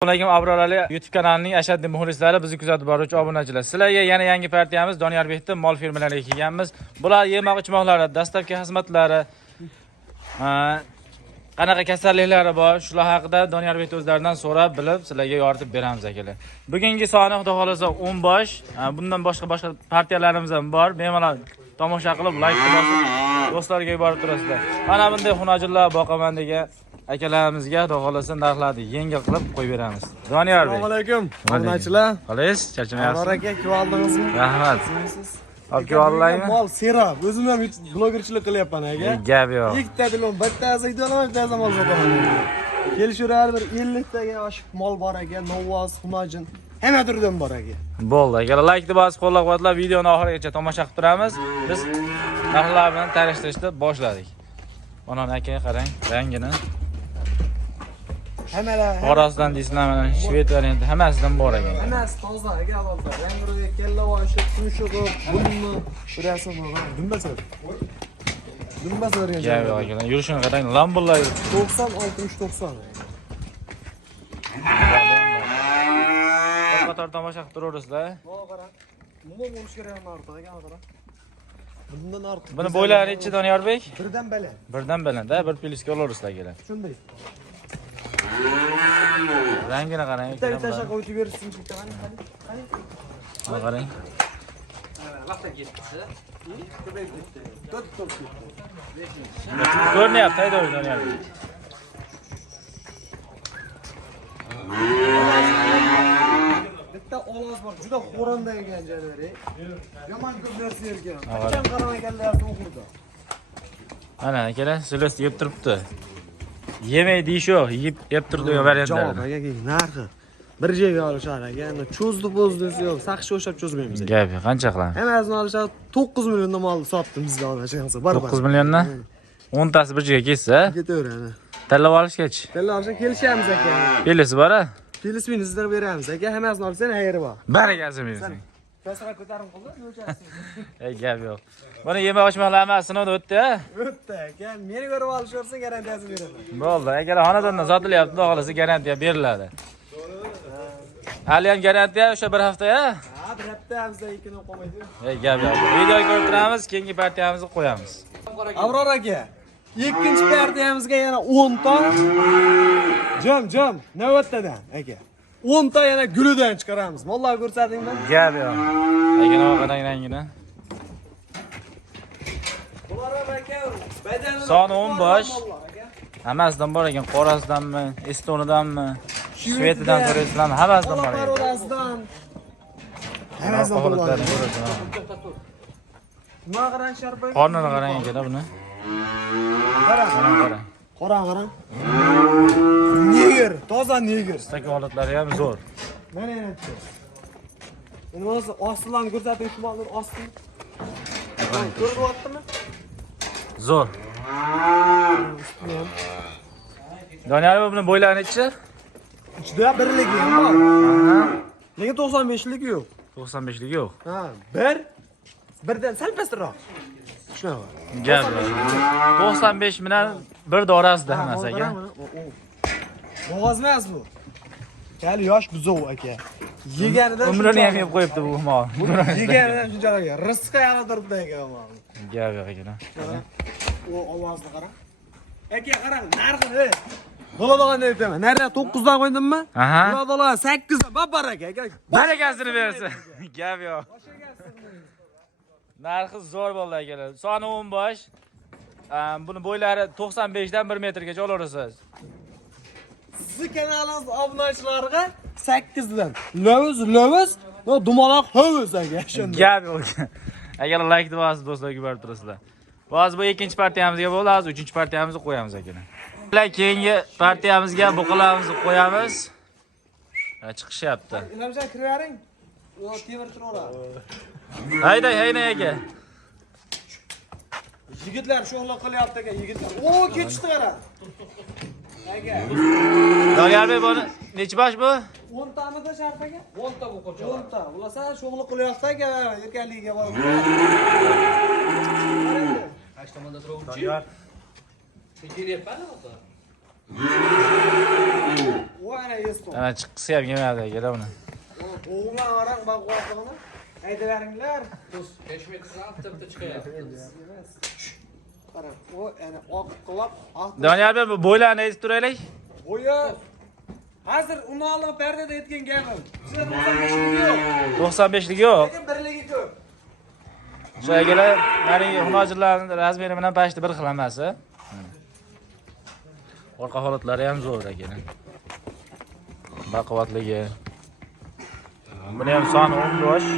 Assalomu alaykum Abror Ali YouTube kanalining ashaddiy muxlislari, bizni kuzatib boruvchi obunachilar. Sizlarga yana yangi partiyamiz Donyorbekda mol fermalariga kelganmiz. Bular yemoq-ichmoqlari, dastlabki xizmatlari, qanaqa kasalliklari bor, shular haqida Donyorbekda o'zlaridan so'rab bilib, sizlarga yoritib beramiz akalar. Bugungi soni xudo xolasa 10 bosh. Bundan boshqa partiyalarimiz ham bor. Bemalol tomosha qilib, like bosib, do'stlarga yuborib turasizlar. Mana bunday xunajillar boqaman degan akalarimizga xudo xolasa narxlarni yengil qilib qo'yib beramiz. Doniyorbek. Assalomu alaykum. Obunachilar. Qalaysiz? Charchamayapsiz? Abror aka, kelib oldingizmi? Rahmat. Olib kelib olaymi? Mol serab. O'zim ham blogerchilik qilyapman aka. Gap yo'q. Ikkita dilon, bittasi idolaman, bittasi mol sotaman. Kelishurlar bir 50 taga oshiq mol bor aka, Novvoz, Xunojin, hamma turdan bor aka. Bo'ldi. Agar like bosib qo'llab-quvvatlab videoni oxirigacha tomosha qilib turamiz. Biz narxlar bilan tanishtirishni boshladik. Mana akaga qarang, rangini. Hammalar Orasidan deysizlarmi, shved varianti hammasidan bor ekan. hammasi toza aka, albatta. Ranglarga kella oshib, tumshug'i, bunni burasi bor. Dumbasa. Dumbasa bergan. Gap yo'q ekan. Yurishini qarang, lambular 90 60 90. bir qator tomosha qilib turaverasizlar. Mana qarang. Nima bo'lish kerak narxda aka, qarang. Bundan ortiq. Buni bo'ylari necha Doniyorbek? Birdan baland. Birdan baland-da, bir plyuska olaverasizlar kelar. Shunday. Rangini qarang. Bitta tasha qo'yib bersin bitta qani. Mana qarang. Vaqtdan ketdi. Ko'rinyapti, haydovchi Doniyorbek. Bitta ovoz bor, juda xo'ronda ekan janari. Yomon ko'p narsa yergan. Qachon qaramay kelayapti o'qirdi. Mana akalar, sizlar yeb turibdi. Yemay deyish yo'q, yeb turdi variantlarni. Javob aka, narxi. Bir joyga olishar aka. Cho'zdi po'zdisi yo'q, saqchi o'shab cho'zmaymiz. Gap, qancha qilamiz? Hammasini olishar 9 milliondan mal sotdim bizga olishgansa. 9 milliondan 10 tasi bir joyga ketsa, ketaveradi. tanlab olishgachi. Tilla olishga kelishamiz aka. Belgisi bor-a? Filipinni sizlar beramiz aka. Hammasini olsang xayri bor. Barakasi bersin. Kasra ko'tarim qildi, o'lchasi. Gap yo'q. Buni yemoq-ichmoqlar hammasi sinovdan o'tdi-a? O'tdi aka. Meni ko'rib olishsa garantiyasini beraman. Bo'ldi, akalar xonadondan sotilyapti, xudo xolasa garantiya beriladi. Hali ham garantiya o'sha bir hafta-ya? Ha, bir hafta bizda ikkidan qolmaydi. Gap yo'q. Video ko'rib turamiz, keyingi partiyamizni qo'yamiz. Abror aka, ikkinchi partiyamizga yana 10 ta. Jam, navbatdadan aka. 10 ta yana gulidan chiqaramiz. Mollar ko'rsatingmi? Gap yo'q. Akalar qarang rangini. Bular aka, badani Soni 10 bosh. Hammasidan bor ekan, qorasidanmi, estonidanmi, shvedidan so'raysizlarmi, hammasidan bor ekan. Parolasidan. Hammasidan bor. Nima qarang Sharbek? Qornini qarang akalar buni. Qarang. Qarang. Neger, toza neger. Staki holatlari ham zo'r. Mana aytdi. Nima bo'lsa, ostilarni ko'rsatib ishmoqlar osti. Ko'ryaptimi? Zo'r. Doniyor buni bo'ylari nechi? Ichida birligi ham bor. Lekin 95lik yo'q. 95lik yo'q. Ha, birdan sal pastroq. Shunaqa. Gap. 95 bilan bir dorasida hammasi aka. Bo'g'oz emas bu. Hali yosh buzov aka. Yeganidan Umrini ham yeb qo'yibdi bu mol. Yeganidan shunchalik rizqi yana turibdi aka mol. Gap yo'q ekan. O ovozni qarang. Aka qarang, narxini. Bo'ladigan deb aytaman. Narxa 9 dan qo'ydimmi? Aha. Bo'ladigan 8 dan babaraka aka. Barakasini bersin. Gap yo'q. Narxi zo'r bo'ldi akalar. Soni 10 bosh. Buni bo'ylari 95 dan 1 metrgacha olaverasiz. Sizni kanalingiz obunachilariga 8 dan. Loviz, dumaloq hovuz aka. Shunday. Gap yo'q. Agar like bosib do'stlarga yuborib turasizlar. Hozir bu ikkinchi partiyamizga bo'ldi, hozir uchinchi partiyamizni qo'yamiz akalar. Keyingi partiyamizga buqalarimizni qo'yamiz. Chiqishyapti. Ilamjon kiravering. Yo, temir turaveradi. Hayday aka. Yigitlar sho'g'la qilyapti aka, yigitlar. O, ketishdi qara. Aka. Doniyorbek buni nechi bosh bu? 10 tamida shart aka? 10 ta bu qo'cha. 10 ta. Bular sal sho'g'la qilyapti aka, erkakligiga borib. Kaç tomonda turuvchi? Doniyor. Kelyapti ota. O ana eston. Ana chiqqisi ham kelmadi aka buni. Oğlan arang bakvatını. Aydıveringlar. 5 metre altı çıkıyor. Qarang, o ana oq qilib, Doniyor aka bu bo'ylarni aytib turaylik. bo'yi hozir uni olib pardada aytgan gapim. Sizlar 95 yo'q. 95lik yo'q. Lekin birligi ko'p. O'sha akalar narigi xunojirlarning razmeri bilan pashti bir xil hammasi. Orqa holatlari ham zo'r akalar. Baquvvatligi. Buni ham soni 10 yosh.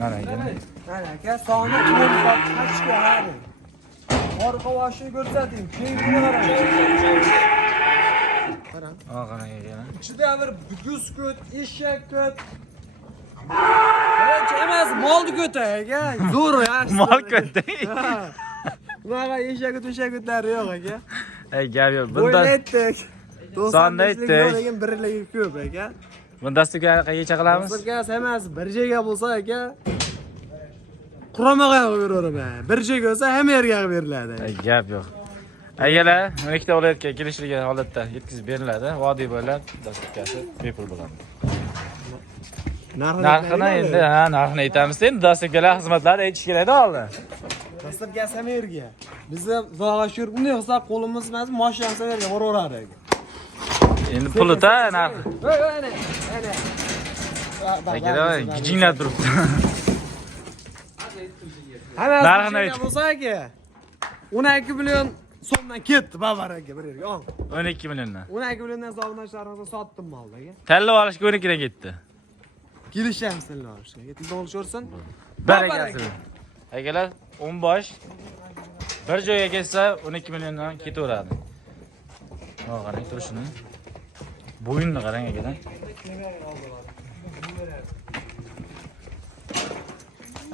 Mana aka. Mana aka, soni 10 qachga hali. Orqa boshini ko'rsating. Keyin qarang. Qarang. Qarang aka. İçinde bir bügüz köt, eşek köt. Evet, emas, mal köt aka. Zo'r ya. Mal kötü. Bunaqa eşek köt, eşek kötlar yo'q aka. Ey gap yo'q. Bunda Bunda aytdik. Sonni aytdik. Lekin birligi ko'p aka. bunda stiga qayercha qilamiz? Dasturgas emas, bir joyga bo'lsa aka. Quramaga beraman. Bir joyga bo'lsa hamma yerga beriladi. Ey gap yo'q. Agalar, maktab olayotgan kelishilgan holatda yetkazib beriladi. Vodiy bo'ylab dasturkasi bepul bo'ladi. Narxini endi, narxini aytamiz. Endi dasturkalar xizmatlari aytish kerak-da hozir. Dasturgas hamma yerga. Bizni Xudoga shukr, bunday qilsa qo'limiz emas, mashinani yerga boraveradi aka. Endi puli-da narx. Ana. Agalar, gijinglab turibdi. Narxini ayt. bo'lsa aka. 12 million so'mdan ketdi babar aka bir yerga. 12 milliondan. 12 milliondan zavnashlarimni sotdim molni aka. Tanlab olishga 12 dan ketdi. Kelishamiz tanlab olishga. Yetilib olishursin. Barakasi. Agalar, 10 bosh bir joyga kelsa 12 milliondan ketaveradi. Mana qarang turishini. Bo'yinni qarang agalar.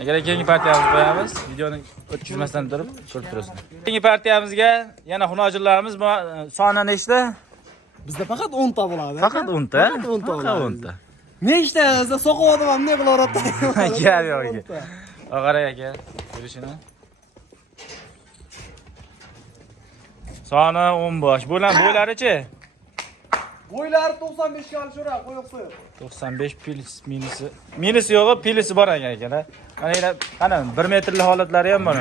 Agar keyingi partiyamizni qo'yamiz, videoni o'tkazmasdan turib ko'rib turasizlar. Keyingi partiyamizga yana xunojirlarimiz soni nechta? Bizda faqat 10 ta bo'ladi. Faqat 10 ta. Faqat 10 ta. Faqat 10 ta. Nechta o'zi soqodim ham ne qilaveradi? Gap yo'q aka. Qarang aka, ko'rishini. Soni 10 bosh. Bo'ylari-chi? Bo'ylari 95 ga olishuradi, qo'yibsiz. 95 plus minusi. Minusi yo'q, plusi bor ekan akalar. Qani 1 metrli holatlari ham bor.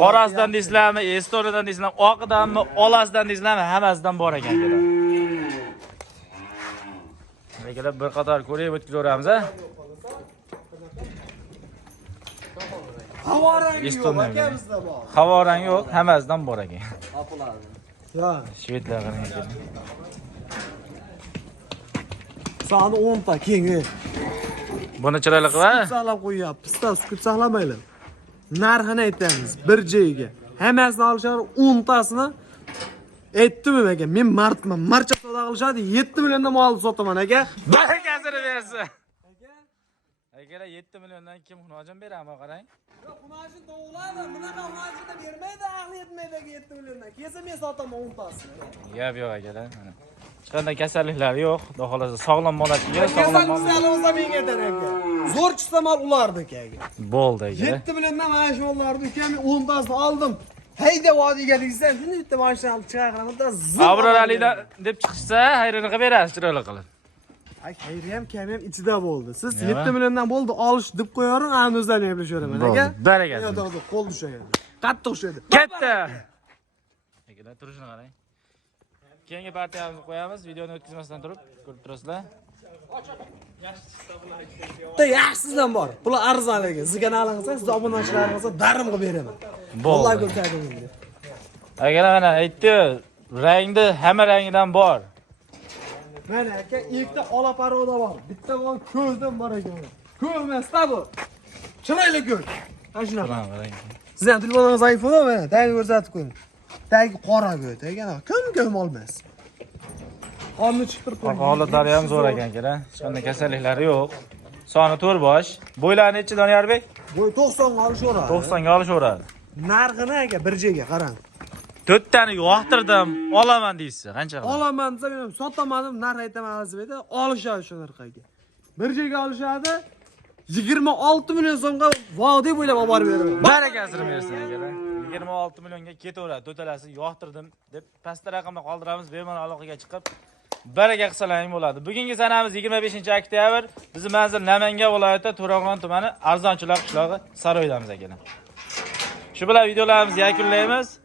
Qorasidan deysizlarmi, estoridan deysizlarmi, oqidanmi, olasidan deysizlarmi, hammasidan bor ekan akalar. Akalar bir qator ko'rib o'tkazaveramiz, ha? Havorang yo'q, Estoniyam aka bizda bor. Havorang yo'q, hammasidan bor ekan. Ya, Shvedlar qarang aka. soni 10 ta kengi. Buni chiroyli qilib, Saqlab qo'yapmiz, sukut saqlamaylar. Narxini aytamiz, bir joyga. Hammasini olishar 10 tasini aytdim aka, men martman. Marcha savdo qilishadi, 7 milliondan mal sotaman aka. barakasini bersin. Akalar 7 milliondan kim xunojin berami qarang. Yo'q, xunojin to'g'ladi. Bunaqa xunojinda bermaydi, aqli yetmaydi 7 milliondan. Kelsa men sotaman 10 tasini. Gap yo'q akalar. Mana. Hech qanday kasalliklari yo'q. Xudo xolasa sog'lom bola chiqsa, sog'lom bola. Kasallik olsa menga aytar aka. Zo'r chiqsa mal ularniki aka. Bo'ldi akalar. 7 milliondan mana shu ularni uka men 10 tasini oldim. Hayda vodiyga degsan, shuni bitta mashina olib chiqaraman da Abror Alilar deb chiqsa, hayrini qilib berasiz chiroyli qilib. Ay, xayri ham kam ham ichida bo'ldi. Siz 7 milliondan bo'ldi, olish deb qo'yaring, ana o'zlaring gaplashaveraman aka. Barakasi. Yo'q, qo'l tushadi. Qattiq tushadi. Katta. Akalar turishini qarang. Keyingi partiyamizni qo'yamiz, videoni o'tkazmasdan turib ko'rib turasizlar. Bitta yaxshisidan bor. Bular arzon aka. Sizga nalinsa, siz obunachilaringizga darim qilib beraman. Bo'ldi. Alloh ko'rsating endi. Akalar mana aytdi, rangni hamma rangidan bor. Mana aka, ikkita ola paroda bor. Bitta bor ko'zdan bor ekan. Ko'z emas-da bu. Chiroyli ko'z. Ana shunaqa. Qarang. Siz ham telefoningiz iPhone mana, tagi ko'rsatib qo'ying. Tagi qora ko'z ekan, kim olmas. Qonni chiqtirib qo'ying. Holatlari ham zo'r ekan akalar. Hech qanday kasalliklari yo'q. Soni 4 bosh. Bo'ylari nechi Doniyorbek? Bo'y 90 ga olishaveradi. 90 ga olishaveradi. Narxini aka bir joyga qarang. 4 tani yoqtirdim, olaman deysiz. Qancha? Olaman desa men sotaman deb narx aytaman azizbekda, olishadi shu narxga. Bir joyga olishadi. 26 million so'mga vodiy bo'ylab olib borib beraman. Barakasini bersin akalar. 26 millionga ketaveradi. To'talasi yoqtirdim deb pastda raqamni qoldiramiz. Bemalol aloqaga chiqib baraka qilsalaring bo'ladi. Bugungi sanamiz 25-oktyabr. Bizning manzil Namangan viloyati To'raqon tumani Arzonchilar qishlog'i Saroydamiz akalar. Shu bilan videolarimizni yakunlaymiz.